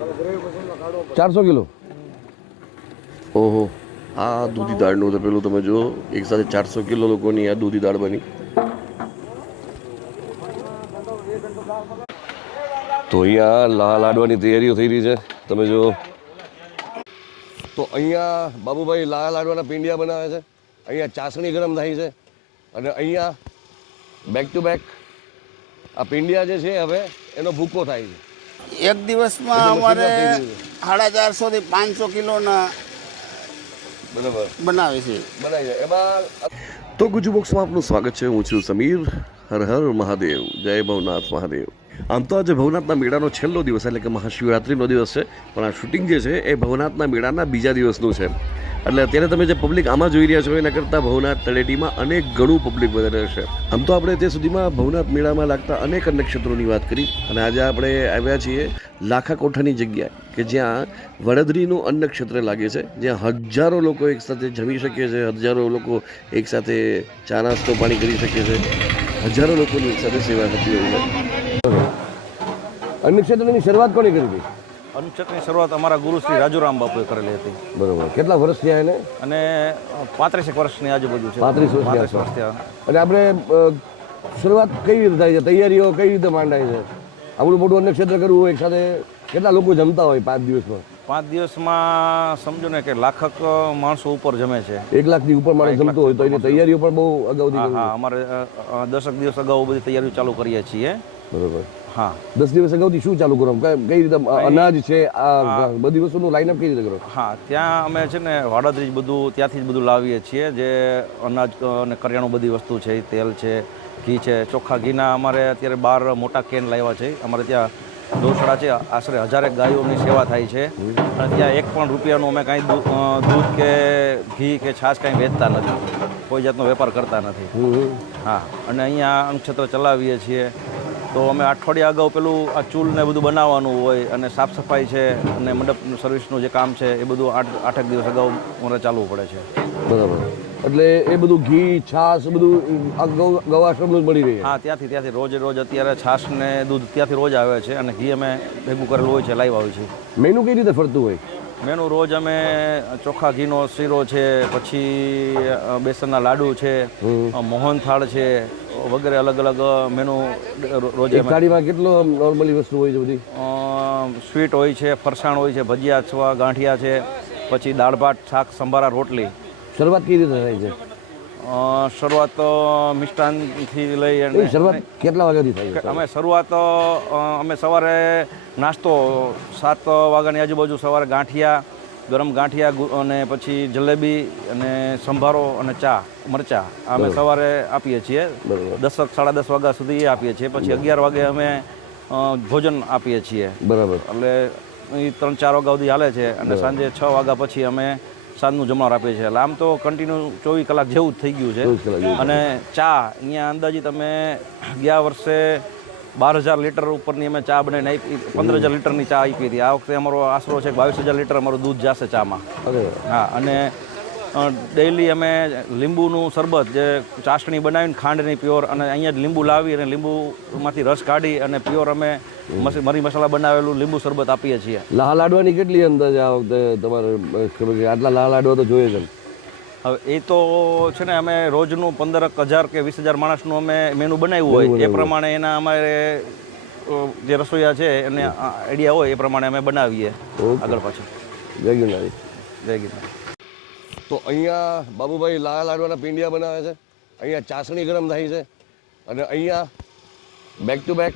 400 kilo. ઓહો, આ દૂધી દાળનું તો પેલું તમે જુઓ, એક સાથે 400 કિલો લોકોની આ દૂધી દાળ બની. તો અહીંયા લાડવાની તૈયારીઓ થઈ રહી છે, તમે જુઓ. તો અહીંયા બાબુભાઈ લાડવાના પીંડિયા બનાવે છે, અહીંયા ચાસણી ગરમ થાય છે, અને અહીંયા બેક ટુ બેક આ પીંડિયા જે છે હવે એનો ભૂકો થાય છે. એક દિવસમાં અમારે 450 થી 500 કિલોના બરાબર બનાવે છે. બનાવી જાય એમાં. તો ગુજુ બોક્સમાં આપનું સ્વાગત છે. હું છું સમીર. હર હર મહાદેવ, જય ભવનાથ મહાદેવ. આમ તો આજે ભવનાથના મેળાનો છેલ્લો દિવસ એટલે કે મહાશિવરાત્રિનો દિવસ છે, પણ આ શૂટિંગ જે છે એ ભવનાથના મેળાના બીજા દિવસનું છે. એટલે અત્યારે તમે જે પબ્લિક આમાં જોઈ રહ્યા છો એના કરતાં ભવનાથ તળેટીમાં અનેક ગણું પબ્લિક વધારે છે. આમ તો આપણે તે સુધીમાં ભવનાથ મેળામાં લાગતા અનેક નક્ષત્રોની વાત કરી, અને આજે આપણે આવ્યા છીએ લાખા કોઠાની જગ્યાએ કે જ્યાં વડોદરીનું અન્નક્ષેત્ર લાગે છે, જ્યાં હજારો લોકો એકસાથે જમી શકે છે, હજારો લોકો એકસાથે ચા નાસ્તો પાણી કરી શકે છે, હજારો લોકોની એકસાથે સેવા થતી હોય છે. અન્નક્ષેત્રની શરૂઆત કોણે કરી હતી? અન્નક્ષેત્રની શરૂઆત અમારા ગુરુ શ્રી રાજુરામ બાપુએ કરેલી હતી. બરોબર. કેટલા વર્ષ થયા એને? અને 35 વર્ષની આજુબાજુ છે. 35 વર્ષ થયા. અને આપણે શરૂઆત કઈ રીતે થાય છે, તૈયારીઓ કઈ રીતે માંડાય છે? આપણું મોટું અન્નક્ષેત્ર કરવું હોય, એક સાથે કેટલા લોકો જમતા હોય 5 દિવસમાં? 5 દિવસમાં સમજો ને કે લાખક માણસો ઉપર જમે છે. 1 લાખથી ઉપર માણસ જમતો હોય તો એની તૈયારીઓ પણ બહુ અગાઉથી કરવી. હા, અમારે 10 દિવસ અગાઉ બધી તૈયારીઓ ચાલુ કરીએ છીએ. બરોબર. હા, 10 દિવસ અગાઉથી શું ચાલુ કરો? કઈ રીતે અનાજ છે, આ બધી વસ્તુનું લાઇનઅપ કઈ રીતે કરો? હા, ત્યાં અમે છે ને વાડોદરી બધું ત્યાંથી જ બધું લાવીએ છીએ. જે અનાજ અને કરિયાણું બધી વસ્તુ છે, તેલ છે, ઘી છે. ચોખ્ખા ઘીના અમારે અત્યારે 12 મોટા કેન લાવ્યા છે. અમારે ત્યાં ગૌશાળા છે, આશરે 1000 ગાયોની સેવા થાય છે, અને ત્યાં 1 પણ રૂપિયાનું અમે કાંઈ દૂધ કે ઘી કે છાશ કાંઈ વેચતા નથી, કોઈ જાતનો વેપાર કરતા નથી. હા, અને અહીંયા અન્નક્ષેત્ર ચલાવીએ છીએ. તો અમે અઠવાડિયા અગાઉ પેલું આ ચૂલ ને બધું બનાવવાનું હોય, અને સાફ સફાઈ છે, અને મંડપ સર્વિસનું જે કામ છે એ બધું 8 દિવસ અગાઉ અમારે ચાલવું પડે છે. બરાબર. એટલે એ બધું ઘી છાશ બધું ગૌઆશ્રમનું જ મળી રહે? હા, ત્યાંથી રોજ અત્યારે છાશ ને દૂધ ત્યાંથી રોજ આવે છે, અને ઘી અમે ભેગું કરેલું હોય છે, લાવ્યા હોય છે. મેનુ કઈ રીતે ફરતું હોય? મેનુ રોજ અમે ચોખ્ખા ઘીનો શીરો છે, પછી બેસનના લાડુ છે, મોહનથાળ છે, વગેરે અલગ અલગ મેનુ રોજ. થાળીમાં કેટલો નોર્મલી વસ્તુ હોય છે બધી? સ્વીટ હોય છે, ફરસાણ હોય છે, ભજીયા અથવા ગાંઠિયા છે, પછી દાળ ભાત, શાક, સંભારા, રોટલી. શરૂઆત કઈ રીતે થાય છે? શરૂઆત મિષ્ટાનથી લઈ અને શરૂઆત કેટલા વાગ્યાથી થાય છે? અમે સવારે નાસ્તો 7 વાગ્યાની આજુબાજુ સવારે ગાંઠિયા, ગરમ ગાંઠિયા, અને પછી જલેબી અને સંભારો અને ચા મરચા અમે સવારે આપીએ છીએ. 10 સાડા 10 વાગ્યા સુધી આપીએ છીએ. પછી 11 વાગે અમે ભોજન આપીએ છીએ. બરાબર. એટલે એ 3-4 વાગ્યા સુધી હાલે છે, અને સાંજે 6 વાગ્યા પછી અમે સાંજનું જમણવાર આપીએ છીએ. એટલે આમ તો કન્ટિન્યુ 24 કલાક જેવું જ થઈ ગયું છે. અને ચા અહીંયા અંદાજિત અમે ગયા વર્ષે 12,000 લીટર ઉપરની અમે ચા બનાવીને આપી, 15,000 લીટરની ચા આપી હતી. આ વખતે અમારો આશરો છે 22,000 લીટર અમારું દૂધ જશે ચામાં. હા, અને ડેઈલી અમે લીંબુનું શરબત, જે ચાસણી બનાવીને ખાંડની પ્યોર, અને અહીંયા જ લીંબુ લાવી અને લીંબુમાંથી રસ કાઢી અને પ્યોર અમે મરી મસાલા બનાવેલું લીંબુ શરબત આપીએ છીએ. લાડવાની કેટલી અંદાજે આ વખતે તમારે? આટલા લાડવા તો જોઈએ છે. હવે એ તો છે ને, અમે રોજનું 15,000 કે 20,000 માણસનું અમે મેનુ બનાવ્યું હોય એ પ્રમાણે એના અમારે જે રસોઈયા છે એને આઈડિયા હોય એ પ્રમાણે અમે બનાવીએ આગળ પાછળ. જય ગિરનારી. જય ગિરનારી. તો અહીંયા બાબુભાઈ લાડવાના પીંડિયા બનાવે છે, અહીંયા ચાસણી ગરમ થાય છે, અને અહીંયા બેક ટુ બેક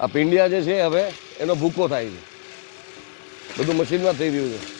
આ પીંડિયા જે છે હવે એનો ભૂકો થાય છે. બધું મશીનમાં થઈ રહ્યું છે.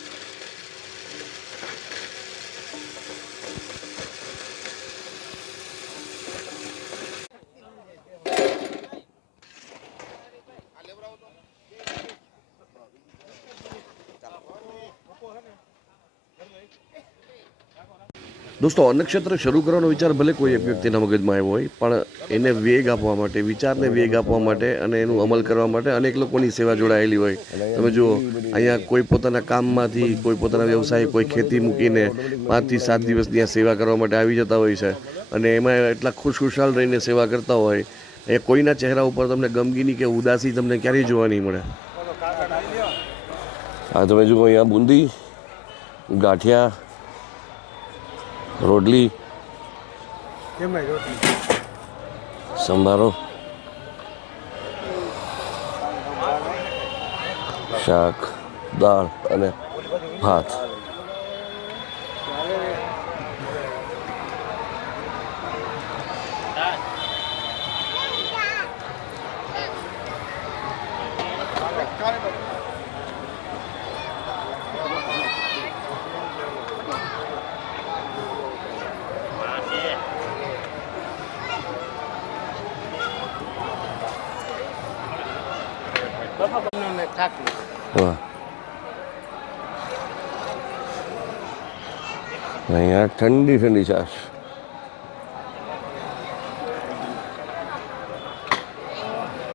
દોસ્તો, અન્નક્ષેત્ર શરૂ કરવાનો વિચાર ભલે કોઈ એક વ્યક્તિના મગજમાં આવ્યો હોય, પણ એને વેગ આપવા માટે, વિચારને વેગ આપવા માટે અને એનું અમલ કરવા માટે અનેક લોકોની સેવા જોડાયેલી હોય. તમે જુઓ, અહીંયા કોઈ પોતાના કામમાંથી, કોઈ પોતાના વ્યવસાય, કોઈ ખેતી મૂકીને 5 થી 7 દિવસ ત્યાં સેવા કરવા માટે આવી જતા હોય છે, અને એમાં એટલા ખુશખુશાલ રહીને સેવા કરતા હોય. એ કોઈના ચહેરા ઉપર તમને ગમગીની કે ઉદાસી તમને ક્યારેય જોવા નહીં મળે. આ તમે જુઓ અહીંયા બુંદી, ગાંઠિયા, રોટલી, સંભારો, શાક, દાળ અને ભાત. વાહ, અહીંયા ઠંડી ઠંડી છાશ.